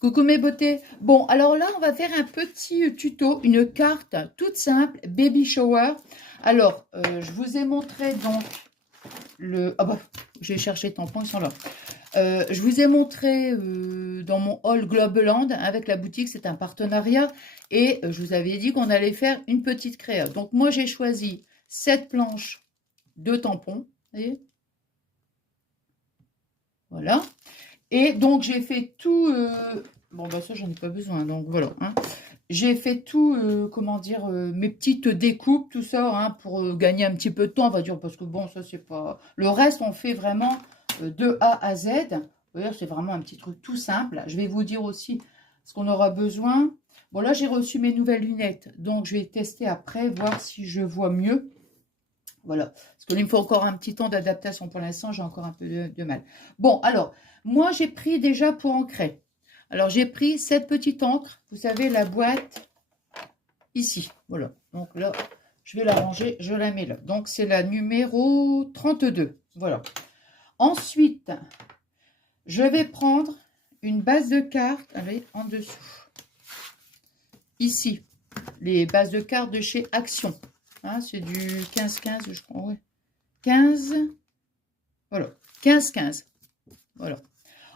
Coucou mes beautés. Bon, alors là, on va faire un petit tuto, une carte toute simple, baby shower. Alors, je vous ai montré donc le... Ah bah, j'ai cherché tampons, ils sont là. Je vous ai montré dans mon haul Globeland avec la boutique, c'est un partenariat. Et je vous avais dit qu'on allait faire une petite créa. Donc moi, j'ai choisi 7 planches de tampons. Vous voyez, voilà. Et donc, j'ai fait tout... bon, bah ça, j'en ai pas besoin, donc voilà. Hein. J'ai fait tout, comment dire, mes petites découpes, tout ça, hein, pour gagner un petit peu de temps, on va dire, parce que bon, ça, c'est pas... Le reste, on fait vraiment de A à Z. Vous voyez, c'est vraiment un petit truc tout simple. Je vais vous dire aussi ce qu'on aura besoin. Bon, là, j'ai reçu mes nouvelles lunettes, donc je vais tester après, voir si je vois mieux. Voilà, parce qu'il me faut encore un petit temps d'adaptation pour l'instant, j'ai encore un peu de mal. Bon, alors, moi j'ai pris déjà pour ancrer. Alors j'ai pris cette petite encre, vous savez, la boîte ici. Voilà, donc là, je vais la ranger, je la mets là. Donc c'est la numéro 32. Voilà. Ensuite, je vais prendre une base de cartes, allez, en dessous. Ici, les bases de cartes de chez Action. Hein, c'est du 15-15, je crois, ouais. 15, voilà, 15-15, voilà.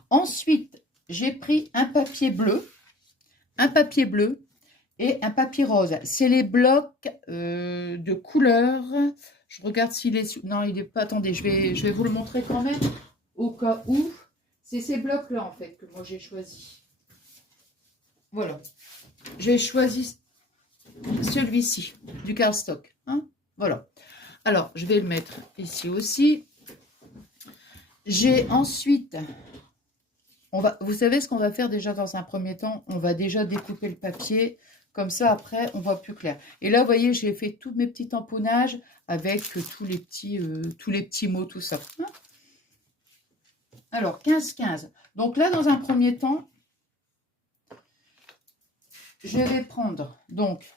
Ensuite, j'ai pris un papier bleu et un papier rose. C'est les blocs de couleur. Je regarde s'il est... Non, il n'est pas... Attendez, je vais vous le montrer quand même, au cas où. C'est ces blocs-là, en fait, que moi j'ai choisi. Voilà. J'ai choisi celui-ci, du cardstock. Hein, voilà. Alors, je vais le mettre ici aussi. J'ai ensuite, vous savez ce qu'on va faire déjà dans un premier temps, on va déjà découper le papier, comme ça après on voit plus clair. Et là, vous voyez, j'ai fait tous mes petits tamponnages avec tous les petits mots, tout ça. Alors, 15-15. Donc là, dans un premier temps, je vais prendre donc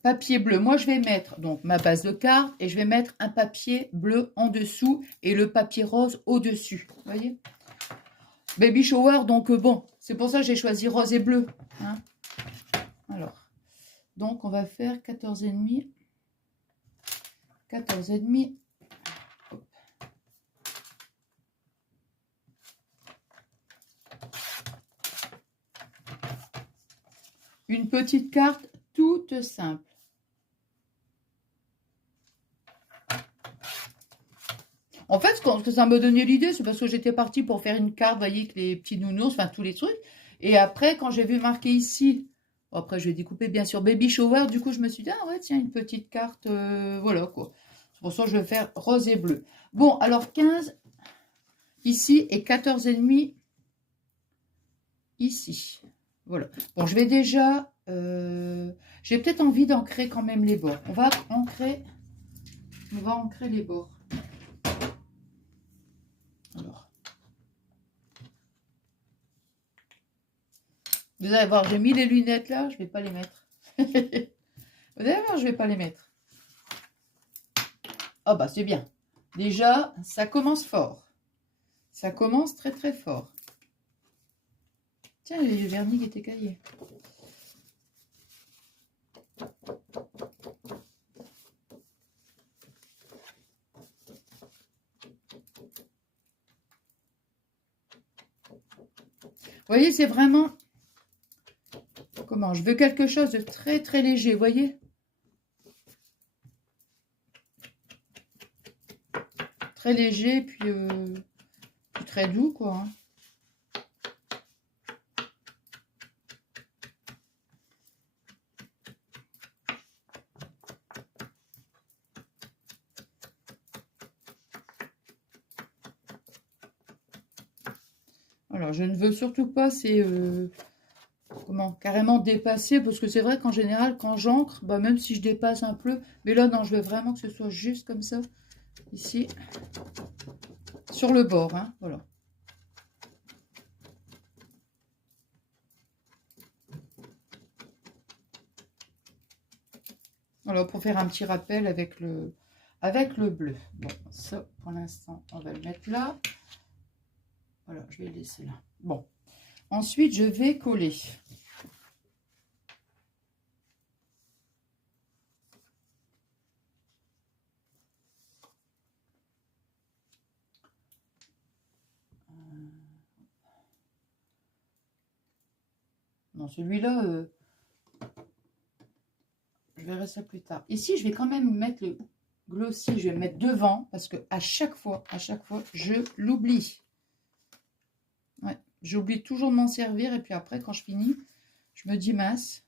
papier bleu. Moi, je vais mettre donc ma base de cartes et je vais mettre un papier bleu en dessous et le papier rose au-dessus. Vous voyez? Baby shower, donc bon, c'est pour ça que j'ai choisi rose et bleu. Hein. Alors, donc on va faire 14,5. 14,5. Hop. Une petite carte toute simple. En fait, ce que ça m'a donné l'idée, c'est parce que j'étais partie pour faire une carte, vous voyez, avec les petits nounours, enfin tous les trucs. Et après, quand j'ai vu marqué ici, après je vais découper bien sûr baby shower, du coup je me suis dit, ah ouais, tiens, une petite carte, voilà quoi. C'est pour ça que je vais faire rose et bleu. Bon, alors 15 ici et 14,5 ici. Voilà. Bon, je vais déjà, j'ai peut-être envie d'ancrer quand même les bords. On va ancrer les bords. Alors. Vous allez voir, j'ai mis les lunettes là, je ne vais pas les mettre. Vous allez voir, je ne vais pas les mettre. Ah bah c'est bien. Déjà, ça commence fort. Ça commence très très fort. Tiens, le vernis qui était caillé. Vous voyez, c'est vraiment... Comment? Je veux quelque chose de très très léger, vous voyez? Très léger, puis très doux, quoi. Hein. Alors, je ne veux surtout pas, c'est... carrément dépasser, parce que c'est vrai qu'en général, quand j'encre, bah, même si je dépasse un peu, mais là, non, je veux vraiment que ce soit juste comme ça, ici, sur le bord, hein, voilà. Alors, pour faire un petit rappel avec le bleu. Bon, ça, pour l'instant, on va le mettre là. Voilà, je vais le laisser là. Bon. Ensuite, je vais coller. Non, celui-là, je verrai ça plus tard. Ici, je vais quand même mettre le glossy, je vais le mettre devant parce que à chaque fois, je l'oublie. Ouais, j'oublie toujours de m'en servir et puis après, quand je finis, je me dis mince.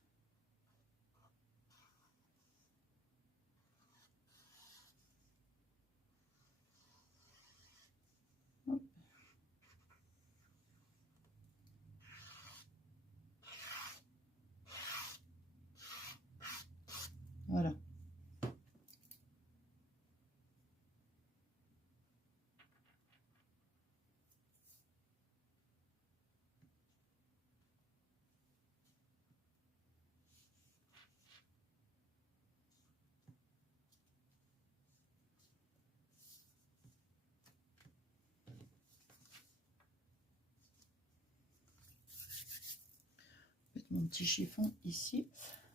Voilà. Mettre mon petit chiffon ici.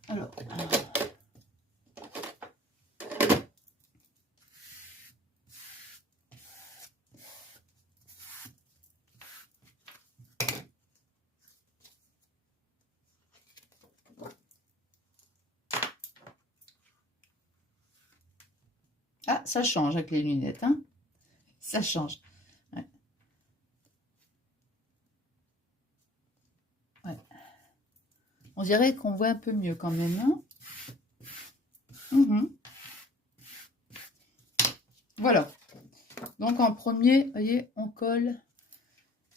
Alors. Ah, ça change avec les lunettes, hein. Ça change. Ouais. Ouais. On dirait qu'on voit un peu mieux quand même, hein. Voilà. Donc en premier, vous voyez, on colle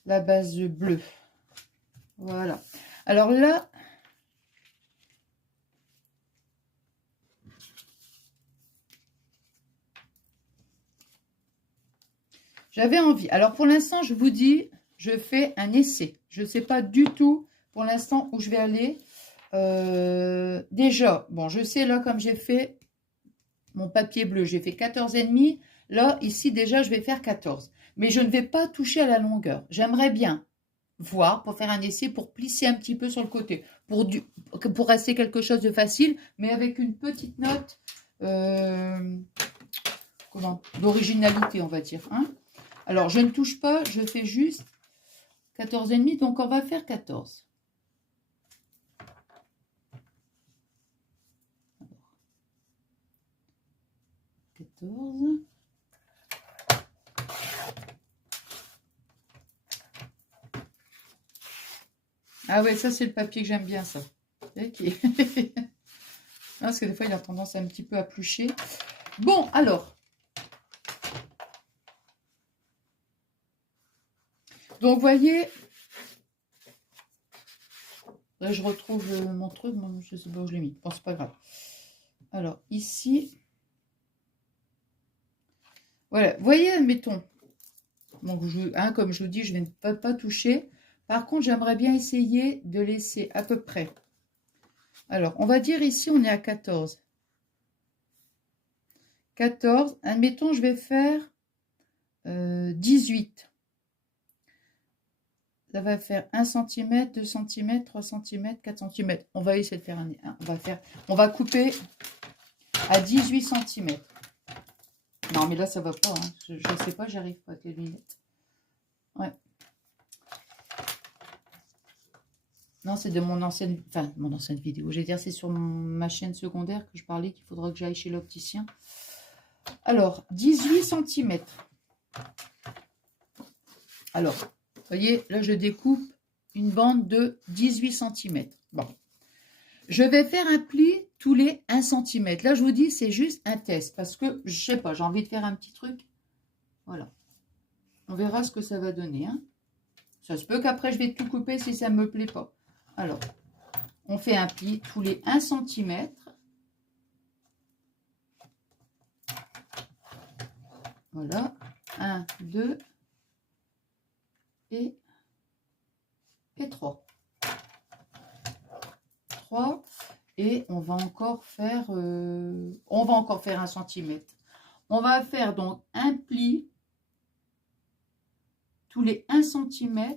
la base bleue. Voilà. Alors là, j'avais envie. Alors pour l'instant, je vous dis, je fais un essai. Je ne sais pas du tout pour l'instant où je vais aller. Déjà, bon, je sais là comme j'ai fait mon papier bleu, j'ai fait 14,5. Là, ici déjà, je vais faire 14. Mais je ne vais pas toucher à la longueur. J'aimerais bien voir pour faire un essai, pour plisser un petit peu sur le côté, pour rester quelque chose de facile, mais avec une petite note d'originalité, on va dire. Hein. Alors, je ne touche pas, je fais juste 14,5, donc on va faire 14. Alors, 14. Ah ouais, ça c'est le papier que j'aime bien, ça. Okay. Parce que des fois, il a tendance un petit peu à plucher. Bon, alors. Donc, vous voyez, là, je retrouve mon truc. Je ne sais pas où je l'ai mis. Bon, c'est pas grave. Alors, ici. Voilà, vous voyez, admettons. Donc, comme je vous dis, je ne vais pas toucher. Par contre, j'aimerais bien essayer de laisser à peu près. Alors, on va dire ici, on est à 14. 14. Admettons, je vais faire 18. Ça va faire 1 cm, 2 cm, 3 cm, 4 cm. On va essayer de faire un. On va couper à 18 cm. Non, mais là, ça va pas. Hein. Je ne sais pas, j'arrive pas avec les lunettes. Ouais. Non, c'est de mon ancienne... Enfin, mon ancienne vidéo. Je vais dire, c'est sur ma chaîne secondaire que je parlais qu'il faudra que j'aille chez l'opticien. Alors, 18 cm. Alors, vous voyez, là, je découpe une bande de 18 cm. Bon. Je vais faire un pli tous les 1 cm. Là, je vous dis, c'est juste un test. Parce que, je sais pas, j'ai envie de faire un petit truc. Voilà. On verra ce que ça va donner. Hein. Ça se peut qu'après, je vais tout couper si ça ne me plaît pas. Alors, on fait un pli tous les 1 cm. Voilà. 1, 2 et 3. 3. Et on va encore faire 1 cm. On va faire donc un pli tous les 1 cm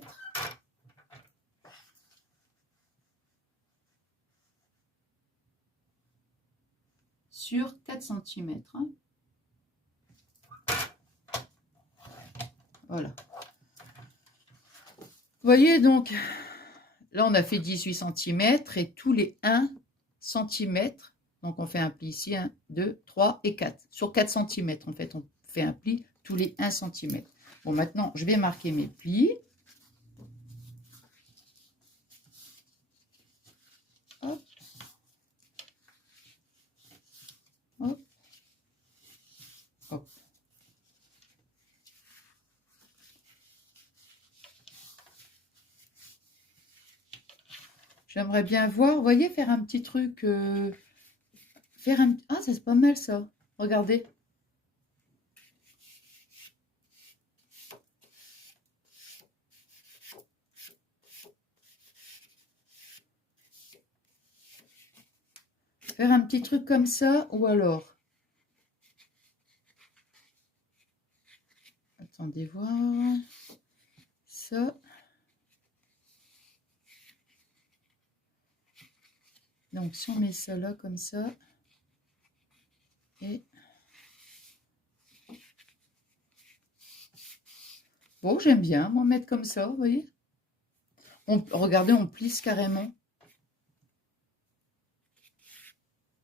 sur 4 cm. Hein. Voilà. Vous voyez donc, là on a fait 18 cm et tous les 1 cm, donc on fait un pli ici, 1, 2, 3 et 4. Sur 4 cm en fait, on fait un pli tous les 1 cm. Bon, maintenant je vais marquer mes plis. Hop. Hop. Hop. J'aimerais bien voir, vous voyez, faire un petit truc, ah, ça c'est pas mal ça, regardez. Faire un petit truc comme ça, ou alors, attendez voir, ça. Donc, si on met ça là, comme ça, et... Bon, j'aime bien m'en mettre comme ça, vous voyez. Regardez, on plisse carrément.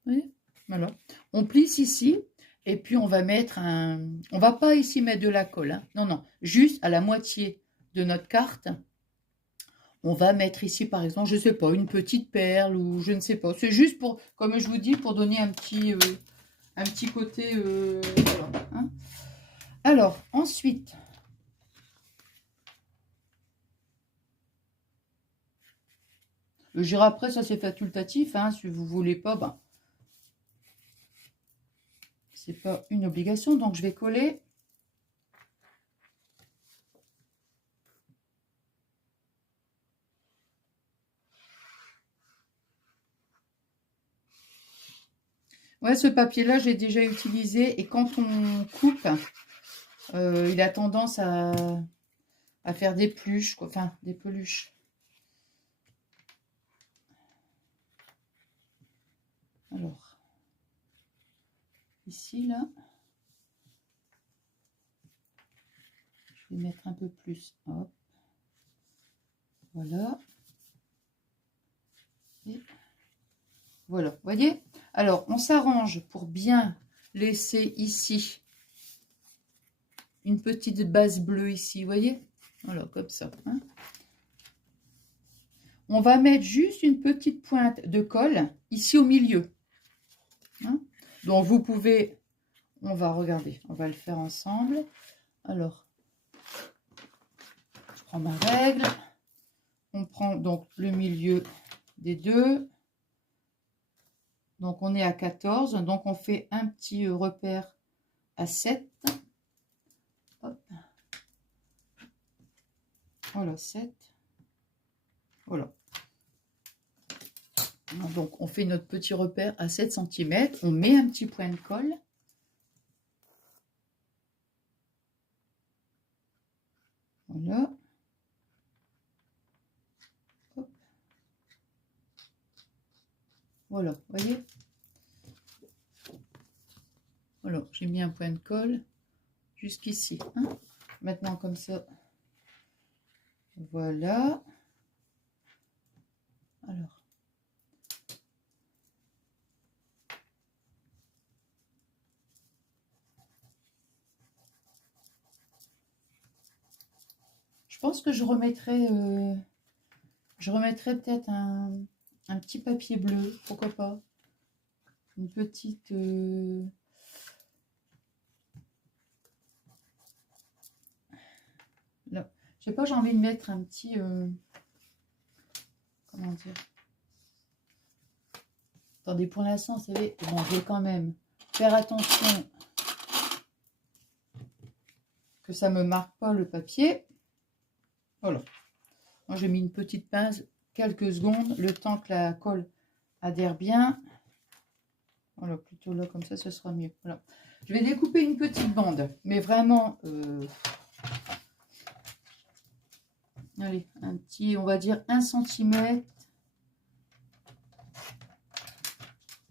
Vous voyez, voilà. On plisse ici, et puis on va mettre un... On va pas ici mettre de la colle, hein. Non, non, juste à la moitié de notre carte. On va mettre ici, par exemple, je ne sais pas, une petite perle ou je ne sais pas. C'est juste pour, comme je vous dis, pour donner un petit côté... voilà, hein. Alors, ensuite... Le gire après, ça c'est facultatif, hein, si vous ne voulez pas, ben, c'est pas une obligation. Donc, je vais coller. Ouais, ce papier-là, j'ai déjà utilisé. Et quand on coupe, il a tendance à faire des pluches, quoi. Enfin, des peluches. Alors, ici, là, je vais mettre un peu plus. Hop. Voilà. Et voilà, vous voyez? Alors, on s'arrange pour bien laisser ici une petite base bleue ici, vous voyez? Voilà, comme ça. Hein. On va mettre juste une petite pointe de colle ici au milieu. Hein. Donc, vous pouvez... On va regarder, on va le faire ensemble. Alors, je prends ma règle. On prend donc le milieu des deux. Donc, on est à 14. Donc, on fait un petit repère à 7. Hop. Voilà, 7. Voilà. Donc, on fait notre petit repère à 7 cm. On met un petit point de colle. Voilà. Hop. Voilà, vous voyez? Voilà, j'ai mis un point de colle jusqu'ici. Hein. Maintenant, comme ça. Voilà. Alors. Je pense que je remettrai peut-être un petit papier bleu, pourquoi pas. Une petite... Là. Je sais pas, j'ai envie de mettre un petit... comment dire? Attendez, pour l'instant, vous savez, bon, je vais quand même faire attention que ça me marque pas le papier. Voilà. Moi, j'ai mis une petite pince, quelques secondes, le temps que la colle adhère bien. Voilà, plutôt là, comme ça, ce sera mieux. Voilà. Je vais découper une petite bande, mais vraiment Allez, un petit, on va dire 1 cm.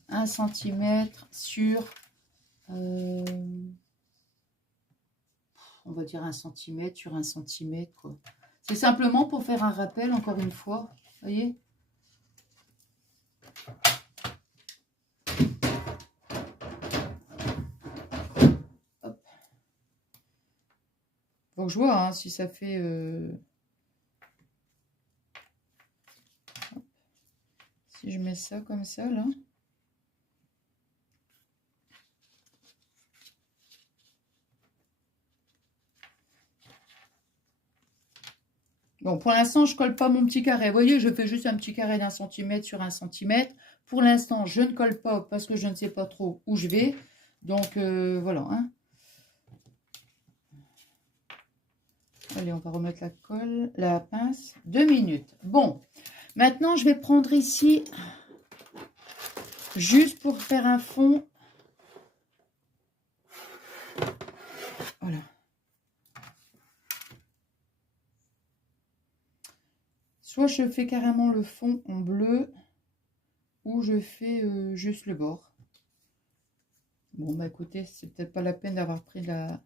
1 cm sur... on va dire 1 cm sur 1 cm, quoi. C'est simplement pour faire un rappel, encore une fois. Vous voyez? Hop. Faut que je vois hein, si ça fait... Si je mets ça comme ça, là. Bon, pour l'instant, je colle pas mon petit carré. Vous voyez, je fais juste un petit carré d'1 cm sur 1 cm. Pour l'instant, je ne colle pas parce que je ne sais pas trop où je vais. Donc, voilà. Hein. Allez, on va remettre la colle, la pince. 2 minutes. Bon, maintenant, je vais prendre ici, juste pour faire un fond. Voilà. Soit je fais carrément le fond en bleu, ou je fais juste le bord. Bon, bah écoutez, c'est peut-être pas la peine d'avoir pris la...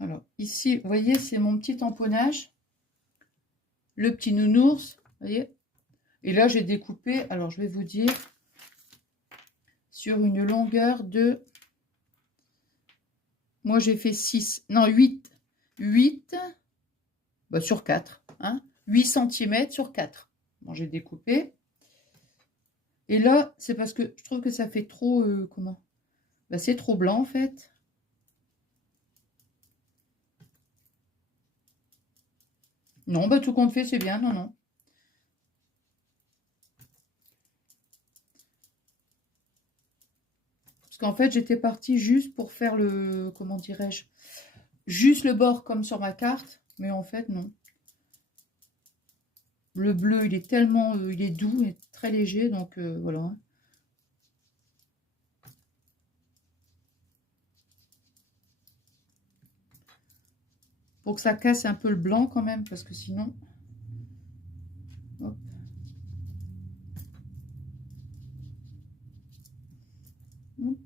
Alors, ici, vous voyez, c'est mon petit tamponnage. Le petit nounours, vous voyez. Et là, j'ai découpé, alors je vais vous dire, sur une longueur de... Moi, j'ai fait 6, non, 8. 8 bah, sur 4. Hein, 8 cm sur 4. Bon, j'ai découpé. Et là, c'est parce que je trouve que ça fait trop... comment bah, c'est trop blanc, en fait. Non, bah tout compte fait, c'est bien, non, non. Parce qu'en fait, j'étais partie juste pour faire le... Comment dirais-je? Juste le bord comme sur ma carte. Mais en fait, non. Le bleu, il est tellement... il est doux et très léger, donc voilà. Pour que ça casse un peu le blanc quand même, parce que sinon... Hop. Hop.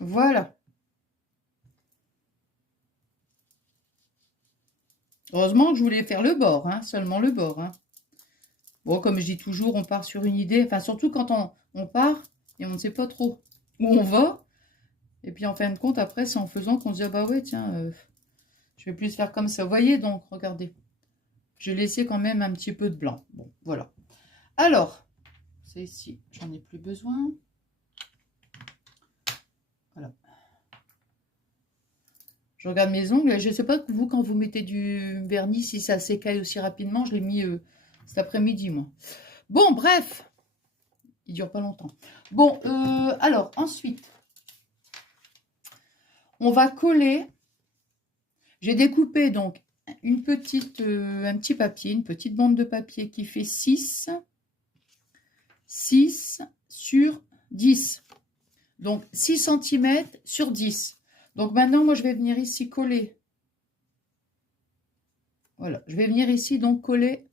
Voilà. Heureusement que je voulais faire le bord, hein, seulement le bord. Hein. Bon, comme je dis toujours, on part sur une idée. Enfin, surtout quand on part et on ne sait pas trop où on va. Et puis, en fin de compte, après, c'est en faisant qu'on se dit, ah bah ouais, tiens, je vais plus faire comme ça. Vous voyez, donc, regardez. J'ai laissé quand même un petit peu de blanc. Bon, voilà. Alors, c'est ici, j'en ai plus besoin. Voilà. Je regarde mes ongles. Je ne sais pas, vous, quand vous mettez du vernis, si ça s'écaille aussi rapidement. Je l'ai mis cet après-midi, moi. Bon, bref. Il dure pas longtemps. Bon, alors, ensuite, on va coller. J'ai découpé, donc, une petite, un petit papier, une petite bande de papier qui fait 6 sur 10. Donc, 6 cm sur 10. Donc, maintenant, moi, je vais venir ici coller. Voilà, je vais venir ici, donc, coller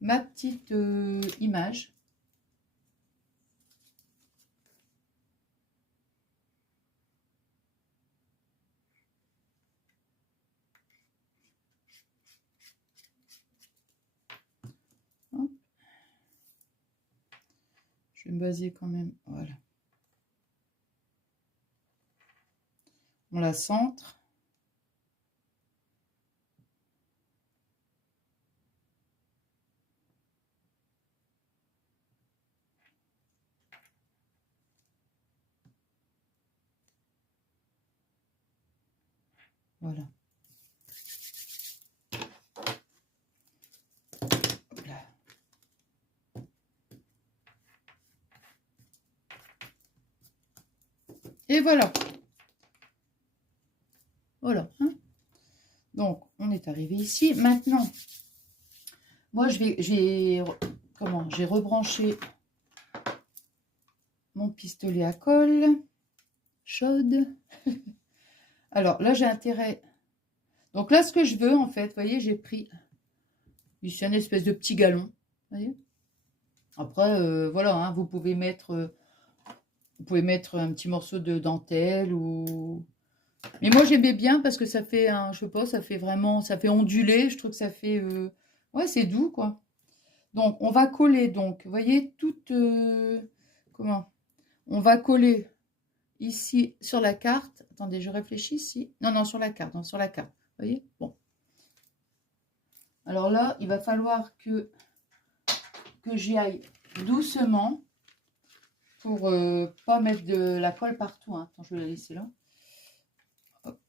ma petite image. Hop. Je vais me baser quand même, voilà. On la centre. Voilà. Et voilà. Voilà. Hein. Donc, on est arrivé ici. Maintenant, moi, j'ai rebranché mon pistolet à colle chaude. Alors, là, j'ai intérêt... Donc là, ce que je veux, en fait, vous voyez, j'ai pris ici un espèce de petit galon. Voyez. Après, voilà, hein, vous pouvez mettre un petit morceau de dentelle ou... Mais moi, j'aimais bien parce que ça fait un, je sais pas, ça fait vraiment, ça fait onduler. Je trouve que ça fait, ouais, c'est doux, quoi. Donc, on va coller, donc, vous voyez, toute, comment? On va coller ici sur la carte. Attendez, je réfléchis ici. Non, non, sur la carte, non, sur la carte. Vous voyez? Bon. Alors là, il va falloir que j'y aille doucement pour pas mettre de la colle partout. Hein. Attends, je vais la laisser là. Hop.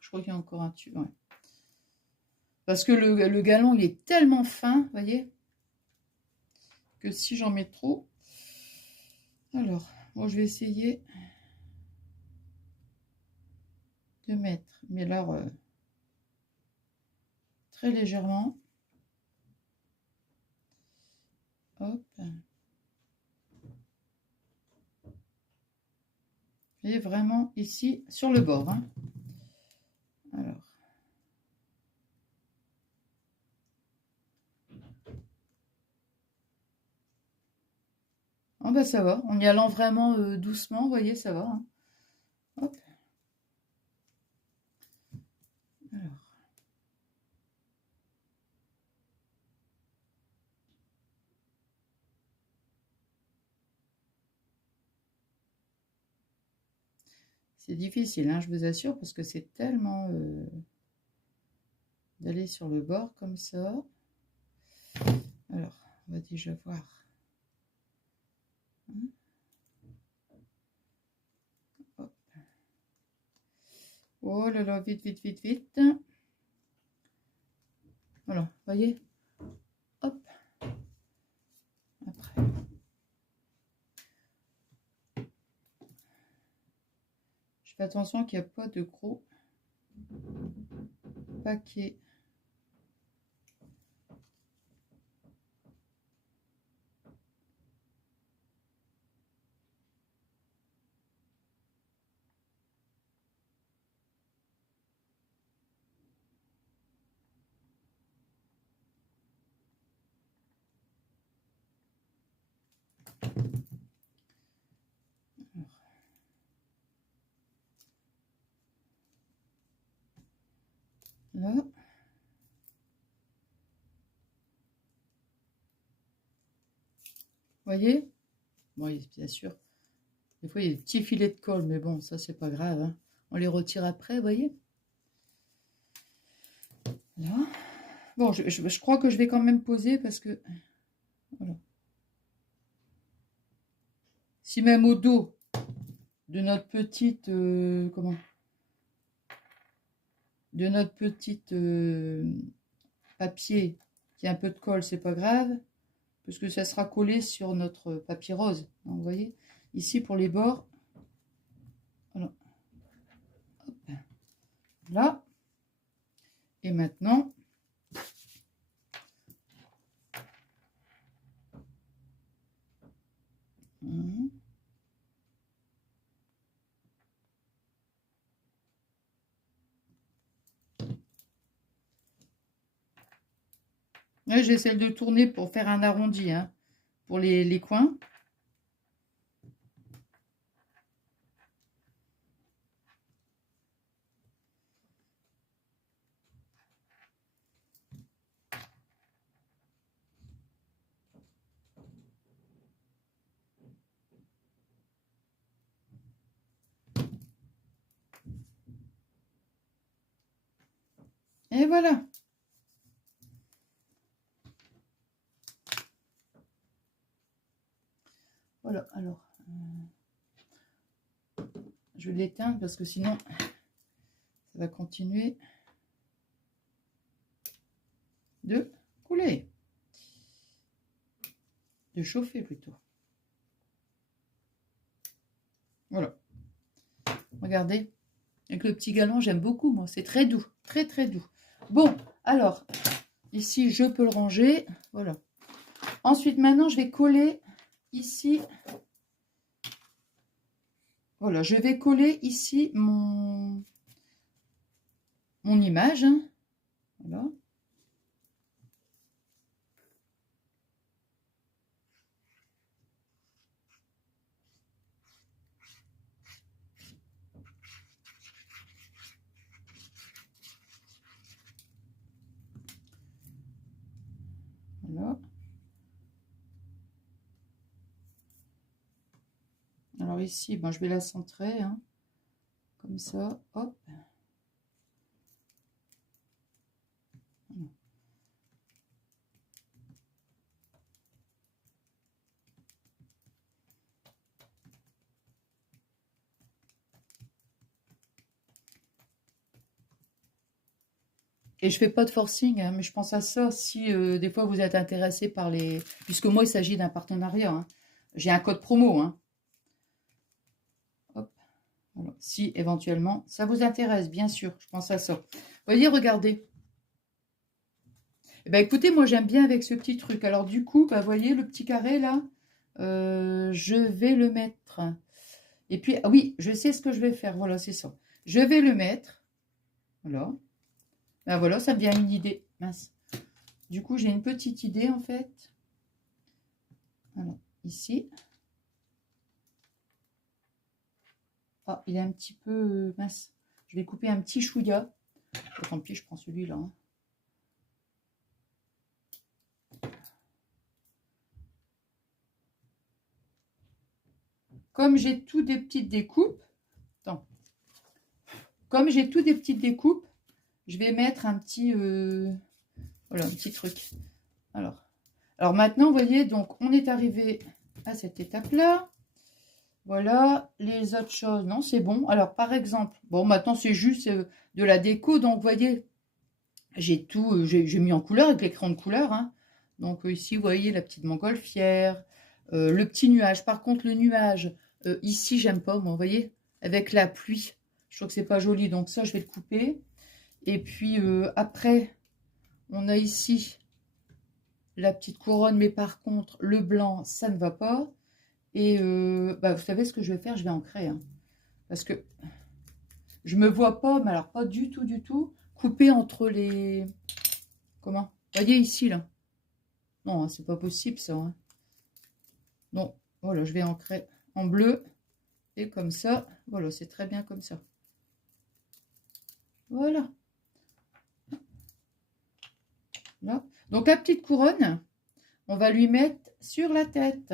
Je crois qu'il y a encore un tube. Ouais. Parce que le galon, il est tellement fin, vous voyez, que si j'en mets trop... Alors, moi, je vais essayer de mettre, mais alors, très légèrement. Hop. Et vraiment ici, sur le bord. Hein. Alors. Oh bah ça va, en y allant vraiment doucement, vous voyez, ça va. Hein. Hop. Alors. C'est difficile, hein, je vous assure, parce que c'est tellement d'aller sur le bord comme ça. Alors, on va déjà voir. Hop. Oh là là, vite, vite, vite, vite. Voilà, vous voyez. Hop. Après. Je fais attention qu'il n'y a pas de gros paquets. Là. Voyez? Oui, bien sûr. Des fois, il y a des petits filets de colle, mais bon, ça, c'est pas grave. Hein. On les retire après, vous voyez? Là. Bon, je crois que je vais quand même poser parce que... Voilà. Si même au dos de notre petite... comment? De notre petite papier qui a un peu de colle, c'est pas grave. Parce que ça sera collé sur notre papier rose. Donc, vous voyez, ici pour les bords, voilà. Hop. Là. Et maintenant, là, j'essaie de tourner pour faire un arrondi, hein, pour les coins. Et voilà. Voilà, alors, je vais l'éteindre parce que sinon, ça va continuer de couler. De chauffer plutôt. Voilà. Regardez. Avec le petit galon, j'aime beaucoup, moi. C'est très doux. Très, très doux. Bon, alors, ici, je peux le ranger. Voilà. Ensuite, maintenant, je vais coller ici. Voilà, je vais coller ici mon image. Hein. Voilà. Voilà. Alors ici, bon, je vais la centrer, hein, comme ça, hop. Et je fais pas de forcing, hein, mais je pense à ça si des fois vous êtes intéressé par les... Puisque moi, il s'agit d'un partenariat. Hein. J'ai un code promo. Hein. Hop. Voilà. Si éventuellement ça vous intéresse, bien sûr, je pense à ça. Vous voyez, regardez. Eh ben, écoutez, moi j'aime bien avec ce petit truc. Alors du coup, bah, voyez le petit carré là, je vais le mettre. Et puis, ah oui, je sais ce que je vais faire. Voilà, c'est ça. Je vais le mettre. Voilà. Ben voilà, ça me vient une idée. Mince. Du coup, j'ai une petite idée en fait. Alors, ici. Ah, il est un petit peu mince. Je vais couper un petit chouïa. Oh, tant pis, je prends celui-là. Hein. Comme j'ai tout des petites découpes, attends. Comme j'ai tout des petites découpes, je vais mettre un petit, voilà, un petit truc. Alors maintenant, vous voyez, donc on est arrivé à cette étape-là. Voilà, les autres choses, non, c'est bon. Alors, par exemple, bon, maintenant, c'est juste de la déco. Donc, vous voyez, j'ai tout, j'ai mis en couleur avec l'écran de couleur. Hein. Donc, ici, vous voyez la petite montgolfière, le petit nuage. Par contre, le nuage, ici, j'aime pas, moi, vous voyez, avec la pluie. Je trouve que c'est pas joli. Donc, ça, je vais le couper. Et puis, après, on a ici la petite couronne. Mais par contre, le blanc, ça ne va pas. Et bah, vous savez ce que je vais faire? Je vais ancrer. Hein, parce que je me vois pas, mais alors pas du tout, couper entre les... Comment? Vous voyez ici, là? Non, hein, c'est pas possible, ça. Hein. Donc, voilà, je vais ancrer en bleu. Et comme ça, voilà, c'est très bien comme ça. Voilà. Là. Donc, la petite couronne, on va lui mettre sur la tête.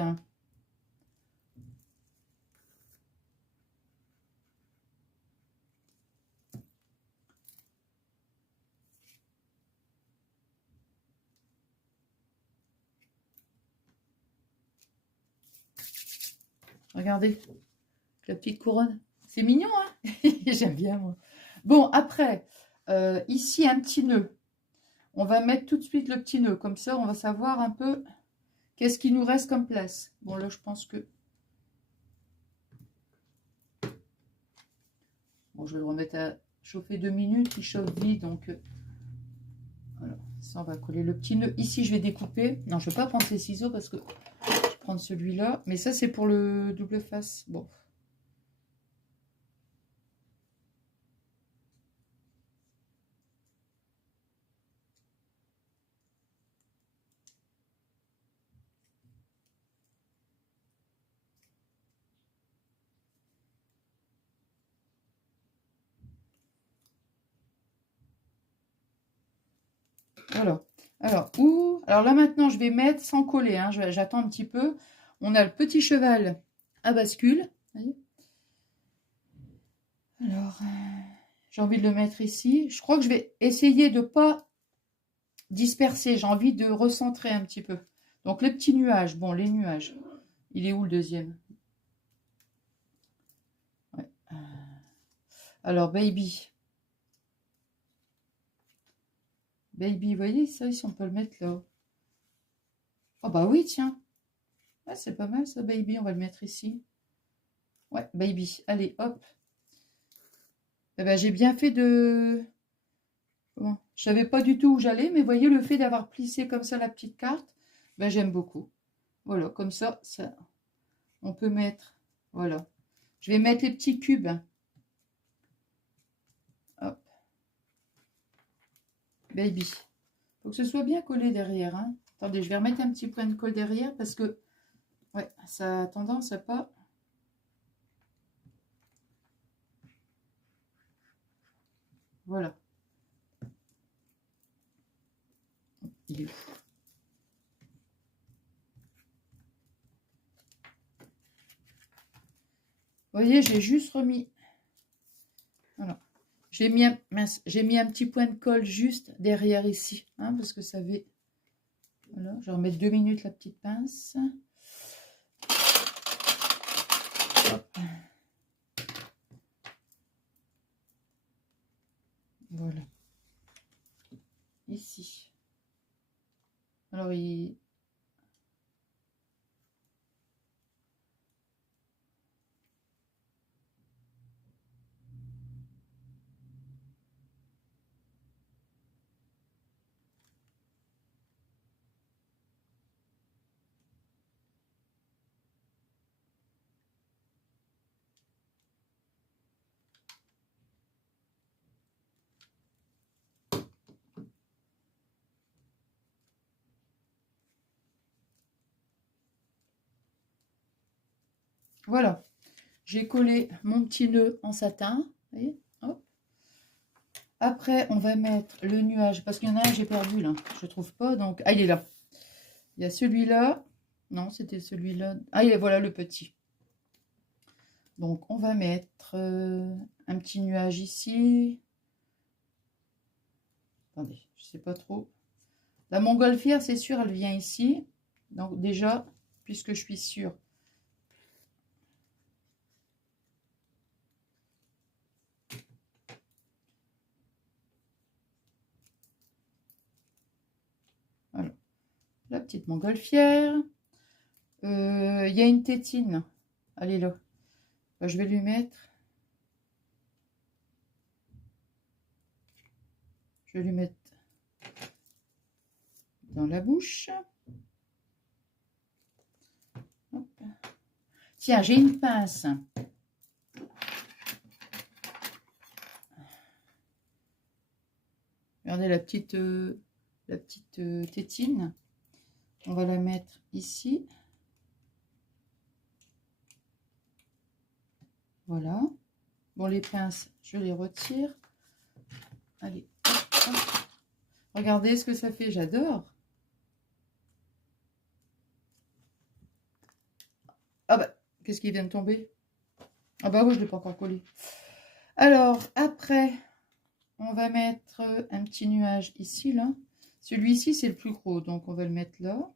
Regardez, la petite couronne. C'est mignon, hein? J'aime bien, moi. Bon, après, ici, un petit nœud. On va mettre tout de suite le petit nœud. Comme ça, on va savoir un peu qu'est-ce qui nous reste comme place. Bon, là, je pense que... Bon, je vais le remettre à chauffer 2 minutes. Il chauffe vite, donc... Voilà, ça, on va coller le petit nœud. Ici, je vais découper. Non, je ne vais pas prendre ces ciseaux parce que je vais prendre celui-là. Mais ça, c'est pour le double face. Bon. Voilà. Alors là, maintenant, je vais mettre sans coller. Hein, j'attends un petit peu. On a le petit cheval à bascule. Voyez. Alors, j'ai envie de le mettre ici. Je crois que je vais essayer de ne pas disperser. J'ai envie de recentrer un petit peu. Donc, les petits nuages. Bon, les nuages. Il est où le deuxième? Ouais. Alors, baby. Baby, vous voyez, ça, ici, on peut le mettre là. Oh bah oui, tiens. Ouais, c'est pas mal ça, baby. On va le mettre ici. Ouais, baby. Allez, hop. Eh ben, j'ai bien fait de... Comment? Je savais pas du tout où j'allais, mais voyez, le fait d'avoir plissé comme ça la petite carte, ben, j'aime beaucoup. Voilà, comme ça, on peut mettre... Voilà. Je vais mettre les petits cubes. Hop, baby. Faut que ce soit bien collé derrière, hein. Attendez, je vais remettre un petit point de colle derrière parce que, ouais, ça a tendance à pas... Voilà. Il est où? Vous voyez, j'ai juste remis... Voilà. J'ai mis, j'ai mis un petit point de colle juste derrière ici, hein, parce que ça fait... Voilà, je vais remettre 2 minutes la petite pince. Hop. Voilà. Ici. Alors, il... Voilà. J'ai collé mon petit nœud en satin. Vous voyez, hop. Après, on va mettre le nuage, parce qu'il y en a un, j'ai perdu là. Je ne trouve pas, donc... Ah, il est là. Il y a celui-là. Non, c'était celui-là. Ah, il est, voilà le petit. Donc, on va mettre un petit nuage ici. Attendez, je ne sais pas trop. La montgolfière, c'est sûr, elle vient ici. Donc, déjà, puisque je suis sûre. Voilà. La petite montgolfière. Il y a une tétine. Elle est là. Ben, je vais lui mettre. Je vais lui mettre dans la bouche. Hop. Tiens, j'ai une pince. Regardez la petite tétine. On va la mettre ici. Voilà. Bon, les pinces, je les retire. Allez. Hop. Regardez ce que ça fait, j'adore. Ah bah, qu'est-ce qui vient de tomber? Ah bah oui, je ne l'ai pas encore collé. Alors, après, on va mettre un petit nuage ici, là. Celui-ci, c'est le plus gros, donc on va le mettre là.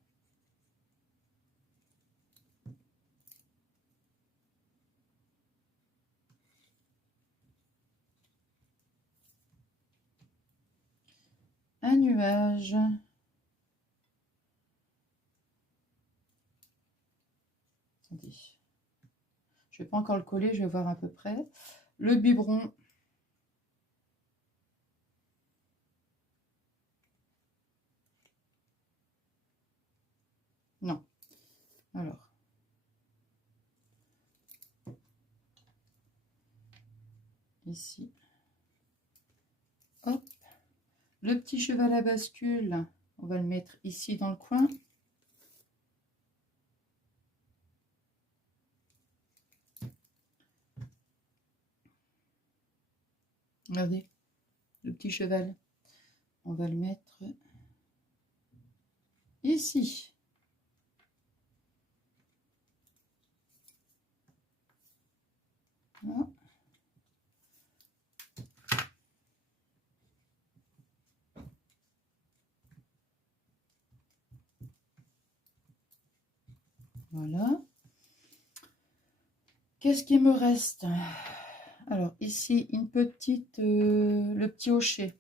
Un nuage. Attendez. Je ne vais pas encore le coller, je vais voir à peu près. Le biberon. Non. Alors. Ici. Hop. Le petit cheval à bascule, on va le mettre ici dans le coin. Regardez, le petit cheval. On va le mettre ici. Voilà. Voilà. Qu'est-ce qui me reste? Alors, ici, une petite... le petit hochet.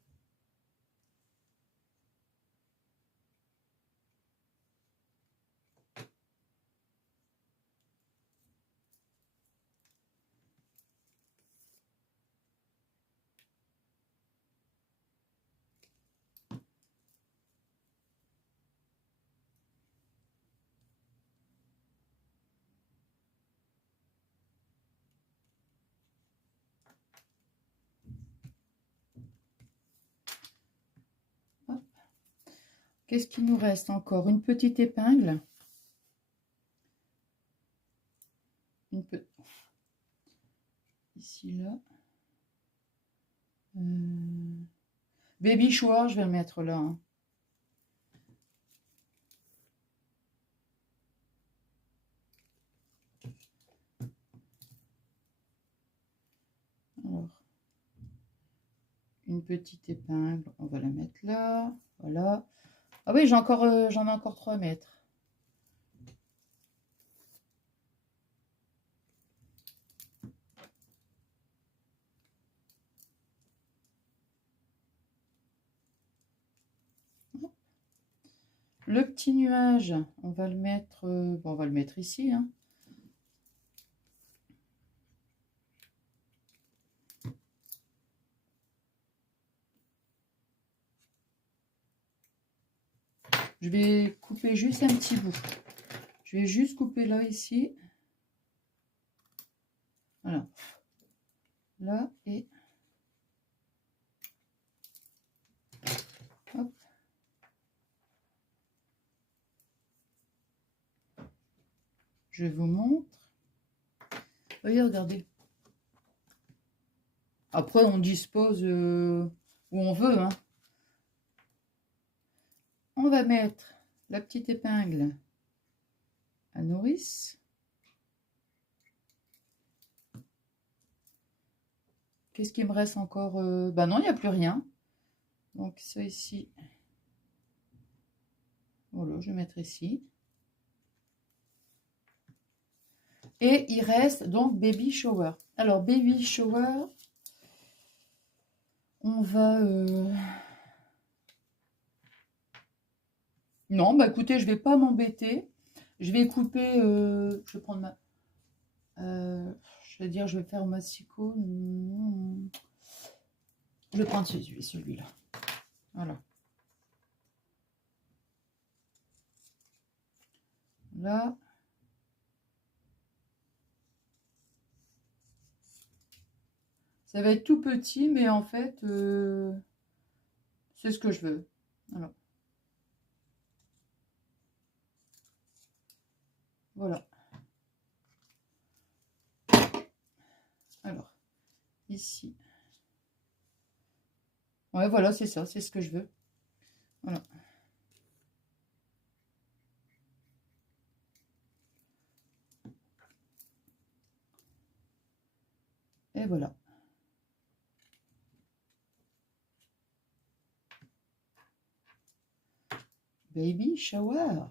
Qu'est-ce qu'il nous reste encore? Une petite épingle. Ici, là. Baby shower, je vais le mettre là. Hein. Alors, une petite épingle, on va la mettre là. Voilà. Ah oui, j'en ai encore 3 mètres. Le petit nuage, on va le mettre, bon, on va le mettre ici. Hein. Je vais couper juste un petit bout. Je vais juste couper là, ici. Voilà. Là et... Hop. Je vous montre. Voyez, regardez. Après, on dispose où on veut. Hein. On va mettre la petite épingle à nourrice. Qu'est-ce qui me reste encore? Bah non, il n'y a plus rien. Donc ça ici. Voilà, je vais mettre ici. Et il reste donc baby shower. Alors baby shower, on va... Non, bah écoutez, je vais pas m'embêter. Je vais couper... je vais prendre ma... je vais dire, je vais faire massicot. Je vais prendre celui-là. Voilà. Là. Ça va être tout petit, mais en fait, c'est ce que je veux. Voilà. Voilà. Alors, ici. Ouais, voilà, c'est ça, c'est ce que je veux. Voilà. Et voilà. Baby shower.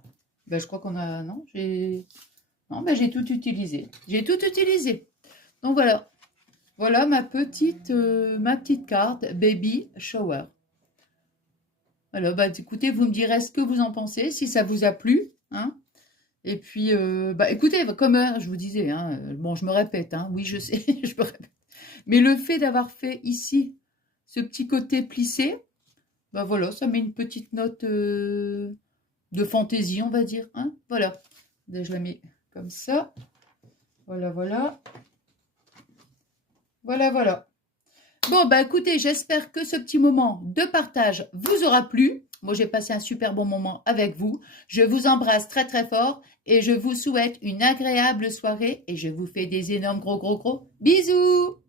Ben, je crois qu'on a... Non, j'ai... Non, ben, j'ai tout utilisé. J'ai tout utilisé. Donc, voilà. Voilà ma petite carte baby shower. Voilà, bah, écoutez, vous me direz ce que vous en pensez, si ça vous a plu. Hein. Et puis, bah, écoutez, comme je vous disais, hein, bon, je me répète, hein, oui, je sais, je me répète. Mais le fait d'avoir fait ici ce petit côté plissé, bah voilà, ça met une petite note de fantaisie, on va dire. Hein, voilà. Là, je la mets comme ça. Voilà, voilà. Voilà, voilà. Bon, bah écoutez, j'espère que ce petit moment de partage vous aura plu. Moi, j'ai passé un super bon moment avec vous. Je vous embrasse très, très fort et je vous souhaite une agréable soirée et je vous fais des énormes gros bisous.